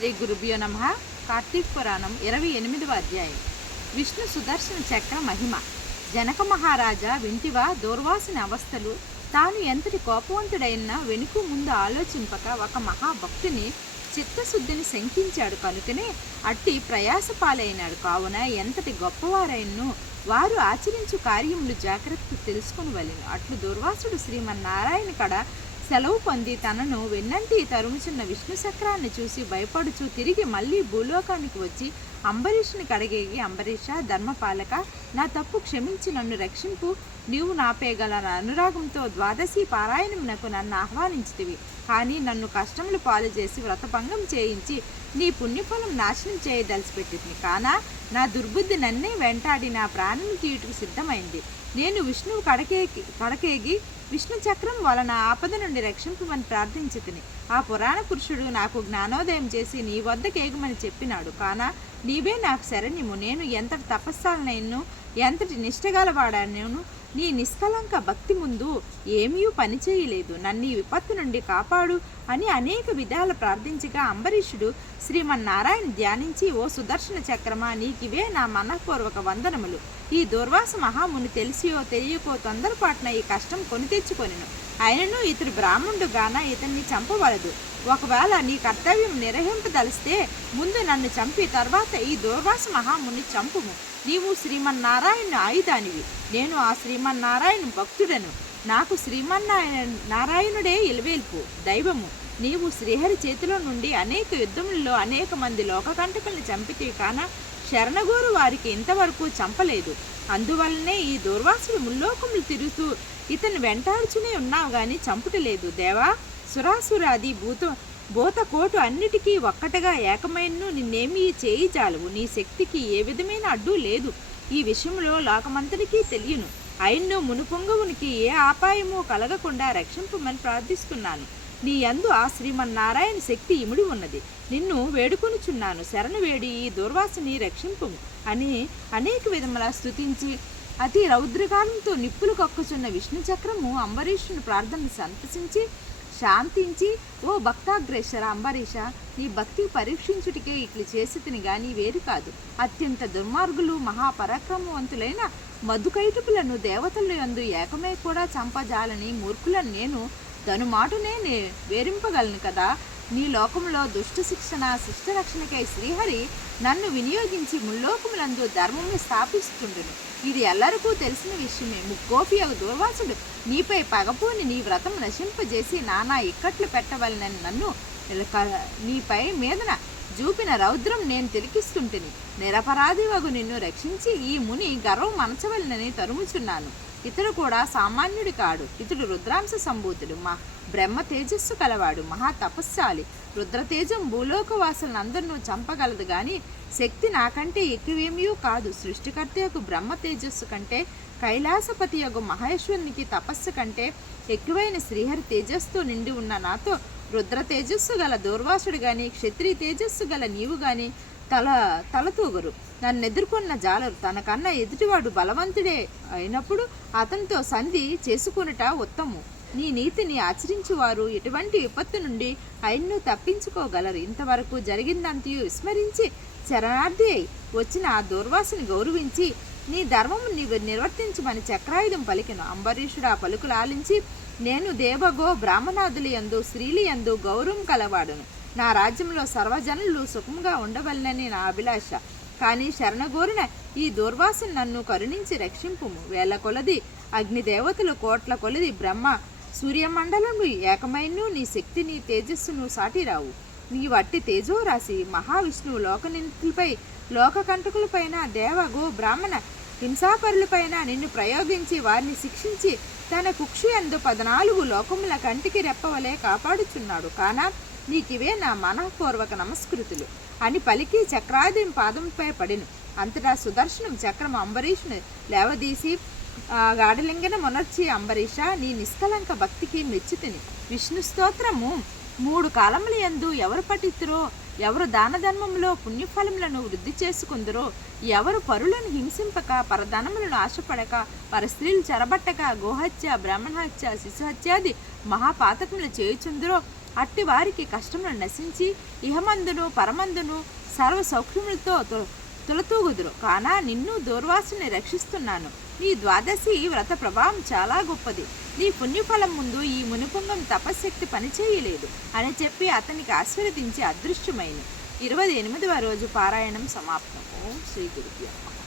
శ్రీ గురుభ్యో నమః. కార్తీక పురాణం 28వ అధ్యాయం. విష్ణు సుదర్శన చక్ర మహిమ. జనక మహారాజా వింటివా దూర్వాసుని అవస్థలు. తాను ఎంతటి కోపవంతుడైనా వెనుక ముందు ఆలోచింపక ఒక మహాభక్తుని చిత్తశుద్ధిని శంకించాడు కనుకనే అట్టి ప్రయాసపాలైనాడు. కావున ఎంతటి గొప్పవారైనను వారు ఆచరించు కార్యములు జాగ్రత్త తెలుసుకుని వలెను. అట్లు దుర్వాసుడు శ్రీమన్నారాయణ కడ సెలవు పొంది తనను వెన్నంటి తరుముచున్న విష్ణు చక్రాన్ని చూసి భయపడుచు తిరిగి మళ్ళీ భూలోకానికి వచ్చి అంబరీషుని కడగేగి, అంబరీష, ధర్మపాలక, నా తప్పు క్షమించి నన్ను రక్షింపు. నీవు నాపై గల అనురాగంతో ద్వాదశి పారాయణమునకు నన్ను ఆహ్వానించితివి. కానీ నన్ను కష్టములు పాలు చేసి వ్రతభంగం చేయించి నీ పుణ్యఫలం నాశనం చేయదలిచిపెట్టింది. కానా నా దుర్బుద్ధి నన్నే వెంటాడి నా ప్రాణం తీయుటకు సిద్ధమైంది. నేను విష్ణువు కడకేగి విష్ణు చక్రం వలన ఆపద నుండి రక్షింపమని ప్రార్థించితిని. ఆ పురాణ పురుషుడు నాకు జ్ఞానోదయం చేసి నీ వద్ద కేగమని చెప్పినాడు. కానా నీవే నాకు శరణ్యము. నేను ఎంతటి తపస్సాలనైను ఎంతటి నిష్టగలవాడను నీ నిష్కలంక భక్తి ముందు ఏమీ పనిచేయలేదు. నన్ను ఈ విపత్తు నుండి కాపాడు అని అనేక విధాలు ప్రార్థించగా అంబరీషుడు శ్రీమన్నారాయణ ధ్యానించి, ఓ సుదర్శన చక్రమా, నీకివే నా మనఃపూర్వక వందనములు. ఈ దుర్వాస మహాముని తెలిసియో తెలియకో తొందరపాటున ఈ కష్టం కొని తెచ్చుకొనెను. ఆయనను ఇతడు బ్రాహ్మణుడు గాన ఇతన్ని చంపవలదు. ఒకవేళ నీ కర్తవ్యం నిర్వహింపదలిస్తే ముందు నన్ను చంపి తర్వాత ఈ దుర్వాస మహాముని చంపుము. నీవు శ్రీమన్నారాయణ ఆయుధానివి, నేను ఆ శ్రీమన్నారాయణ భక్తుడను. నాకు శ్రీమన్నారాయణుడే ఇలవేల్పు దైవము. నీవు శ్రీహరి చేతిలో నుండి అనేక యుద్ధములలో అనేక మంది లోకకంటకుల్ని చంపితే కాన శరణగోరు వారికి ఇంతవరకు చంపలేదు. అందువల్లనే ఈ దుర్వాసుడు ముల్లోకములు తిరుగుతూ ఇతను వెంటాడుచునే ఉన్నావు గాని చంపుటలేదు. దేవా, సురాసురాది భూతకోటు అన్నిటికీ ఒక్కటగా ఏకమైనను నిన్నేమీ చేయి జాలవు. నీ శక్తికి ఏ విధమైన అడ్డు లేదు. ఈ విషయంలో లోకమంతటికీ తెలియను. ఆయన్ను మునుపొంగవునికి ఏ ఆపాయమూ కలగకుండా రక్షింపమని ప్రార్థిస్తున్నాను. నీ యందు ఆ శ్రీమన్నారాయణ శక్తి ఇమిడి ఉన్నది. నిన్ను వేడుకొనుచున్నాను, శరణు వేడి ఈ దుర్వాసుని రక్షింపుము అని అనేక విధములా స్తుతించి అతి రౌద్రకాలంతో నిప్పులు కక్కుచున్న విష్ణు చక్రము అంబరీషుని ప్రార్థనను సంతసించి శాంతించి, ఓ భక్తాగ్రేశ్వర అంబరీష, నీ భక్తి పరీక్షించుటికే ఇట్లు చేసితిని గాని వేరు కాదు. అత్యంత దుర్మార్గులు మహాపరాక్రమవంతులైన మధుకైటపులను దేవతల యందు ఏకమై కూడా చంపజాలని మూర్ఖులను నేను తనుమాటునే వేరింపగలను కదా. నీ లోకంలో దుష్ట శిక్షణ శిష్ట రక్షణకై శ్రీహరి నన్ను వినియోగించి ముల్లోకములందు ధర్మము స్థాపిస్తుండును. ఇది ఎల్లరికూ తెలిసిన విషయమే. ముక్కోపియగు దుర్వాసుడు నీపై పగపోని నీ వ్రతం నశింపజేసి నానా ఇక్కట్లు పెట్టవలనని నన్ను నీపై మీదన చూపిన రౌద్రం నేను తిరిగిస్తుంటిని. నిరపరాధివగు నిన్ను రక్షించి ఈ ముని గర్వం మనచవలనని తరుముచున్నాను. ఇతడు కూడా సామాన్యుడి కాడు. ఇతడు రుద్రాంశ సంభూతుడు, బ్రహ్మ తేజస్సు కలవాడు, మహా తపస్శాలి. రుద్రతేజం భూలోకవాసులందరినూ చంపగలదు గాని శక్తి నాకంటే ఎక్కువేమీ కాదు. సృష్టికర్త యొక్క బ్రహ్మ తేజస్సు కంటే కైలాసపతి యొక్క మహేశ్వరునికి తపస్సు కంటే ఎక్కువైన శ్రీహరి తేజస్సుతో నిండి ఉన్న నాతో రుద్ర తేజస్సు గల దూర్వాసుడు గాని క్షత్రియ తేజస్సు గల నీవు గాని తలతూగరు. నన్ను ఎదుర్కొన్న జాలరు. తనకన్నా ఎదుటివాడు బలవంతుడే అయినప్పుడు అతనితో సంధి చేసుకునుట ఉత్తము. నీ నీతిని ఆచరించువారు ఎటువంటి విపత్తు నుండి ఆయన్ను తప్పించుకోగలరు. ఇంతవరకు జరిగిందంతయు విస్మరించి శరణార్థి అయి వచ్చిన ఆ దుర్వాసుని గౌరవించి నీ ధర్మము నీవు నిర్వర్తించమని చక్రాయుధం పలికెను. అంబరీషుడు ఆ పలుకులు ఆలించి, నేను దేవగో బ్రాహ్మణాదుల యందు స్త్రీలు యందు గౌరవం కలవాడును. నా రాజ్యంలో సర్వజనులు సుఖంగా ఉండవలనని నా అభిలాష. కానీ శరణగోరిన ఈ దుర్వాసుని నన్ను కరుణించి రక్షింపుము. వేల కొలది అగ్నిదేవతలు కోట్ల కొలది బ్రహ్మ సూర్యమండలము ఏకమైను నీ శక్తిని తేజస్సును సాటిరావు. నీ వట్టి తేజో రాశి మహావిష్ణువు లోకనింతులపై లోకకంటకులపైన దేవగో బ్రాహ్మణ హింసాపరులపైన నిన్ను ప్రయోగించి వారిని శిక్షించి తన కుక్షి యందు 14 లోకముల కంటికి రెప్పవలే కాపాడుచున్నాడు. కానా నీకివే నా మనఃపూర్వక నమస్కృతులు అని పలికి చక్రాయుధం పాదంపై పడిను. అంతటా సుదర్శనం చక్రం అంబరీషుని లేవదీసి గాఢలింగన మొనర్చి, అంబరీష, నీ నిష్కలంక భక్తికి మెచ్చుతిని. విష్ణు స్తోత్రము 3 కాలముల యందు ఎవరు పఠితురో, ఎవరు దానధర్మములో పుణ్యఫలములను వృద్ధి చేసుకుందరో, ఎవరు పరులను హింసింపక పరధనములను ఆశపడక పరస్త్రీలు చెరబట్టక గోహత్య బ్రాహ్మణహత్య శిశుహత్యాది మహాపాతకములు చేయుచుందరో అట్టి వారికి కష్టములు నశించి ఇహమందును పరమందును సర్వ సౌఖ్యములతో తులతూగుదురు. కానా నిన్ను దూర్వాసుని రక్షిస్తున్నాను. నీ ద్వాదశి వ్రత ప్రభావం చాలా గొప్పది. నీ పుణ్యఫలం ముందు ఈ మునిపుంగం తపశ్శక్తి పనిచేయలేదు అని చెప్పి అతనికి ఆశీర్వదించి అదృశ్యమైంది. 28వ రోజు పారాయణం సమాప్తం. ఓం శ్రీ గురుభ్యో నమః.